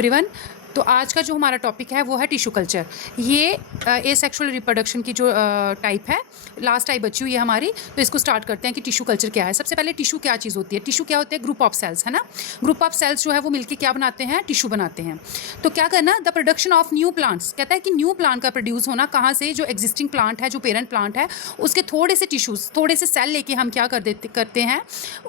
Everyone. तो आज का जो हमारा टॉपिक है वो है टिश्यू कल्चर। ये एसेक्सुअल रिप्रोडक्शन की जो टाइप है, लास्ट टाइप बची हुई है हमारी। तो इसको स्टार्ट करते हैं कि टिश्यू कल्चर क्या है। सबसे पहले टिश्यू क्या चीज़ होती है। टिश्यू क्या होते हैं? ग्रुप ऑफ सेल्स, है ना। ग्रुप ऑफ सेल्स जो है वो मिलकर क्या बनाते हैं? टिश्यू बनाते हैं। तो क्या करना, the production of new plants, कहता है कि न्यू प्लांट का प्रोड्यूस होना कहाँ से? जो एग्जिस्टिंग प्लांट है, जो पेरेंट प्लांट है, उसके थोड़े से टिश्यूज़, थोड़े से सेल लेके हम क्या करते हैं,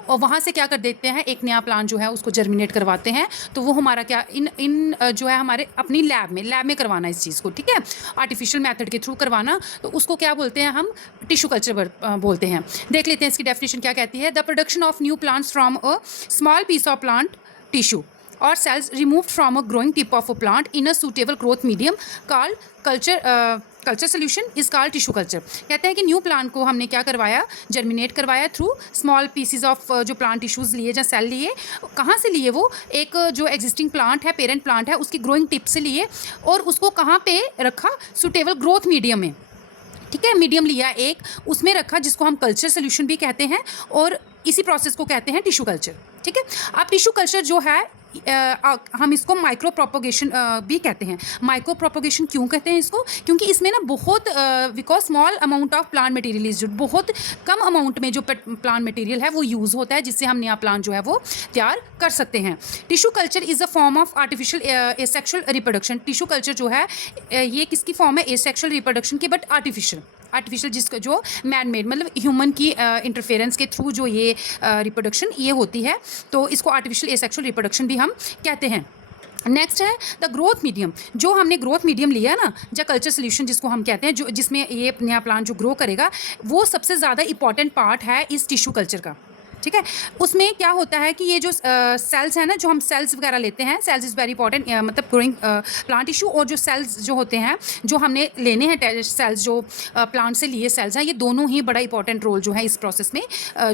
और वहाँ से क्या कर देते हैं, एक नया प्लांट जो है उसको जर्मिनेट करवाते हैं। तो वो हमारा क्या इन जो है हमारे अपनी लैब में करवाना इस चीज़ को, ठीक है, आर्टिफिशियल मेथड के थ्रू करवाना। तो उसको क्या बोलते हैं हम? टिश्यू कल्चर बोलते हैं। देख लेते हैं इसकी डेफिनेशन क्या कहती है। The production of new plants from a small piece of plant tissue और cells removed from a growing tip of a plant in a suitable growth medium called culture solution is called tissue culture. कहते हैं कि new plant को हमने क्या करवाया, germinate करवाया through small PCs of जो प्लांट टिश्यूज़ लिए या सेल लिए। कहाँ से लिए? वो एक जो एग्जिस्टिंग प्लांट है, पेरेंट प्लांट है, उसकी ग्रोइंग टिप से लिए और उसको कहाँ पे रखा? सुटेबल ग्रोथ मीडियम में, ठीक है। मीडियम लिया एक, उसमें रखा, जिसको हम कल्चर सोल्यूशन भी कहते हैं, और इसी प्रोसेस को कहते हैं टिश्यू कल्चर, ठीक है। अब टिश्यू कल्चर जो है हम इसको माइक्रो प्रोपोगेशन भी कहते हैं। माइक्रो प्रोपोगेशन क्यों कहते हैं इसको? क्योंकि इसमें ना बहुत because small amount of plant material is, बहुत कम अमाउंट में जो प्लांट मटेरियल है वो यूज़ होता है, जिससे हम नया प्लांट जो है वो तैयार कर सकते हैं। Tissue culture is a form of artificial asexual reproduction. Tissue culture जो है ये किसकी फॉर्म है? एसेक्सुअल रिप्रोडक्शन की, बट आर्टिफिशियल जिसका जो मैन मेड, मतलब ह्यूमन की इंटरफेरेंस के थ्रू जो ये रिप्रोडक्शन ये होती है, तो इसको आर्टिफिशियल एसेक्सुअल रिप्रोडक्शन भी हम कहते हैं। नेक्स्ट है द ग्रोथ मीडियम। जो हमने ग्रोथ मीडियम लिया ना, या कल्चर सोल्यूशन जिसको हम कहते हैं, जो जिसमें ये नया प्लांट जो ग्रो करेगा, वो सबसे ज़्यादा इंपॉर्टेंट पार्ट है इस टिश्यू कल्चर का, ठीक है। उसमें क्या होता है कि ये जो सेल्स हैं ना, जो हम सेल्स वगैरह लेते हैं, सेल्स इज़ वेरी इंपॉर्टेंट, मतलब ग्रोइंग प्लांट टिश्यू, और जो सेल्स जो होते हैं जो हमने लेने हैं, सेल्स जो प्लांट से लिए सेल्स हैं, ये दोनों ही बड़ा इंपॉर्टेंट रोल जो है इस प्रोसेस में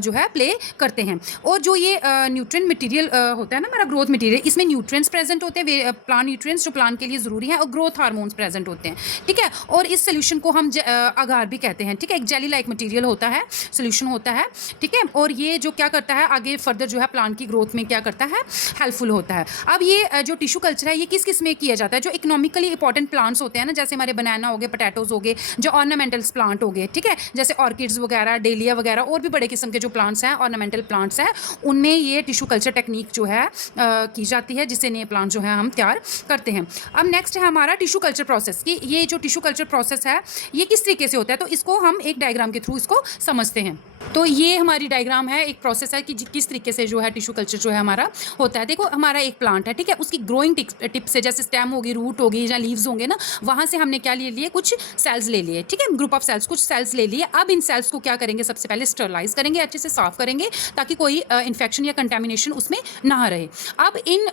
जो है प्ले करते हैं। और जो ये न्यूट्रिएंट मटेरियल होता है ना हमारा ग्रोथ मटेरियल, इसमें न्यूट्रिएंट्स प्रेजेंट होते हैं, प्लांट न्यूट्रिएंट्स जो प्लांट के लिए ज़रूरी है, और ग्रोथ हार्मोन्स प्रेजेंट होते हैं, ठीक है। और इस सोल्यूशन को हम अगार भी कहते हैं, ठीक है। एक जेली लाइक मटीरियल होता है, सोल्यूशन होता है, ठीक है। और ये जो क्या करता है आगे फर्दर जो है प्लांट की ग्रोथ में क्या करता है? हेल्पफुल होता है। अब ये जो टिश्यू कल्चर है ये किस किस में किया जाता है? जो इकोनॉमिकली इंपॉर्टेंट प्लांट्स होते हैं ना, जैसे हमारे बनाना हो गए, पोटैटोज हो गए, जो ऑर्नामेंटल्स प्लांट हो गए, ठीक है, जैसे ऑर्किड्स वगैरह, डेलिया वगैरह, और भी बड़े किस्म के जो प्लांट्स हैं, ऑर्नामेंटल प्लांट्स हैं, उनमें ये टिश्यू कल्चर टेक्निक जो है की जाती है, जिससे नए प्लांट जो है हम तैयार करते हैं। अब नेक्स्ट है हमारा टिश्यू कल्चर प्रोसेस, कि ये जो टिश्यू कल्चर प्रोसेस है ये किस तरीके से होता है। तो इसको हम एक डायग्राम के थ्रू इसको समझते हैं। तो ये हमारी डायग्राम है, एक प्रोसेस है कि किस तरीके से जो है टिश्यू कल्चर जो है हमारा होता है। देखो हमारा एक प्लांट है, ठीक है, उसकी ग्रोइंग टिप से, जैसे स्टेम होगी, रूट होगी, या लीव्स होंगे ना, वहाँ से हमने क्या ले लिए? कुछ सेल्स ले लिए, ठीक है, ग्रुप ऑफ सेल्स, कुछ सेल्स ले लिए। अब इन सेल्स को क्या करेंगे? सबसे पहले स्टरलाइज करेंगे, अच्छे से साफ करेंगे, ताकि कोई इन्फेक्शन या कंटेमिनेशन उसमें ना रहे। अब इन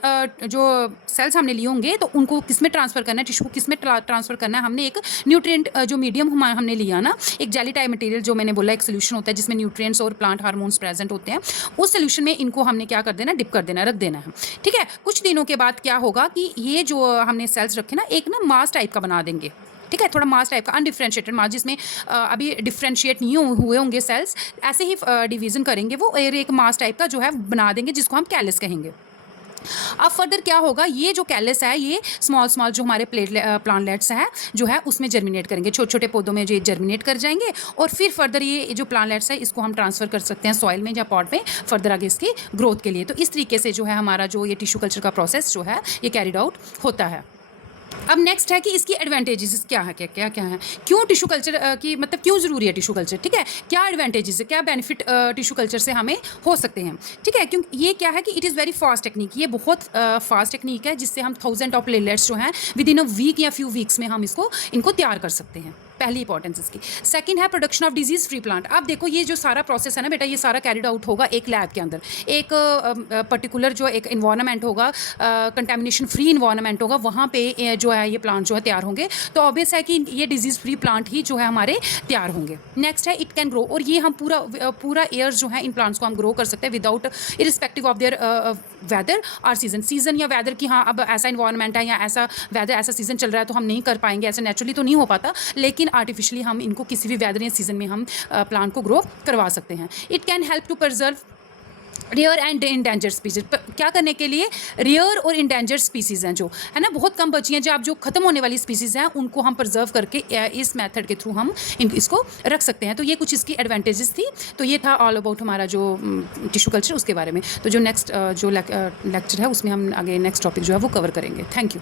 जो सेल्स हमने लिए होंगे तो उनको किस में ट्रांसफ़र करना है? टिश्यू को किस में ट्रांसफ़र करना है? हमने एक न्यूट्रिएंट जो मीडियम हमने लिया ना, एक जेली टाइप मटेरियल, जो मैंने बोला एक सोल्यूशन होता है जिसमें न्यूट्रिएंट्स और प्लांट हार्मोन्स प्रेजेंट होते हैं, उस सोल्यूशन में इनको हमने क्या कर देना? डिप कर देना, रख देना है, ठीक है। कुछ दिनों के बाद क्या होगा कि ये जो हमने सेल्स रखे ना, एक ना मास टाइप का बना देंगे, ठीक है, थोड़ा मास टाइप का, अनडिफ्रेंशिएटेड मास, जिसमें अभी डिफ्रेंशिएट नहीं हुए होंगे सेल्स, ऐसे ही डिवीज़न करेंगे वो, एक मास टाइप का जो है बना देंगे, जिसको हम कैलस कहेंगे। अब फर्दर क्या होगा? ये जो कैलस है ये स्मॉल जो हमारे प्लांटलेट्स हैं जो है उसमें जर्मिनेट करेंगे, छोटे छोटे पौधों में जो जर्मिनेट कर जाएंगे, और फिर फर्दर ये जो प्लांटलेट्स है इसको हम ट्रांसफ़र कर सकते हैं सॉइल में या पॉट में, फर्दर आगे इसकी ग्रोथ के लिए। तो इस तरीके से जो है हमारा जो ये टिश्यू कल्चर का प्रोसेस जो है ये कैरिड आउट होता है। अब नेक्स्ट है कि इसकी एडवांटेजेस क्या है, क्या है, क्यों टिश्यू कल्चर की, मतलब क्यों ज़रूरी है टिश्यू कल्चर, ठीक है, क्या एडवांटेजेस है, क्या बेनिफिट टिश्यू कल्चर से हमें हो सकते हैं, ठीक है। क्योंकि ये क्या है कि it is very fast technique, ये बहुत फास्ट टेक्निक है, जिससे हम 1000 ऑफ प्लेटलेट्स जो हैं विद इन अ वीक या फ्यू वीक्स में हम इनको तैयार कर सकते हैं। पहली इंपॉर्टेंस इसकी। सेकंड है production of disease free plant. अब देखो ये जो सारा प्रोसेस है ना बेटा, ये सारा कैरिड आउट होगा एक लैब के अंदर, एक पर्टिकुलर जो एक इन्वायरमेंट होगा, कंटेमिनेशन फ्री इन्वायरमेंट होगा, वहाँ पे जो है ये प्लांट जो है तैयार होंगे। तो ऑब्वियस है कि ये डिजीज़ फ्री प्लांट ही जो है हमारे तैयार होंगे। नेक्स्ट है इट कैन ग्रो, और ये हम पूरा ईयर जो है इन प्लांट्स को हम ग्रो कर सकते हैं without irrespective of their weather और सीज़न या वेदर की, हाँ अब ऐसा इन्वायरमेंट है या ऐसा वेदर, ऐसा सीज़न चल रहा है तो हम नहीं कर पाएंगे, ऐसा नेचुरली तो नहीं हो पाता, लेकिन आर्टिफिशियली हम इनको किसी भी वेदर या सीजन में हम प्लांट को ग्रो करवा सकते हैं। It can help to preserve rare and endangered species क्या करने के लिए, रेयर और इंडेंजर्ड स्पीसीज़ हैं जो है ना, बहुत कम बची हैं, जो आप जो ख़त्म होने वाली स्पीसीज़ हैं उनको हम प्रिजर्व करके इस मेथड के थ्रू हम इसको रख सकते हैं। तो ये कुछ इसकी एडवांटेजेस थी। तो ये था ऑल अबाउट हमारा जो टिश्यू कल्चर उसके बारे में। तो जो नेक्स्ट जो लेक्चर है उसमें हम आगे नेक्स्ट टॉपिक जो है वो कवर करेंगे। Thank you.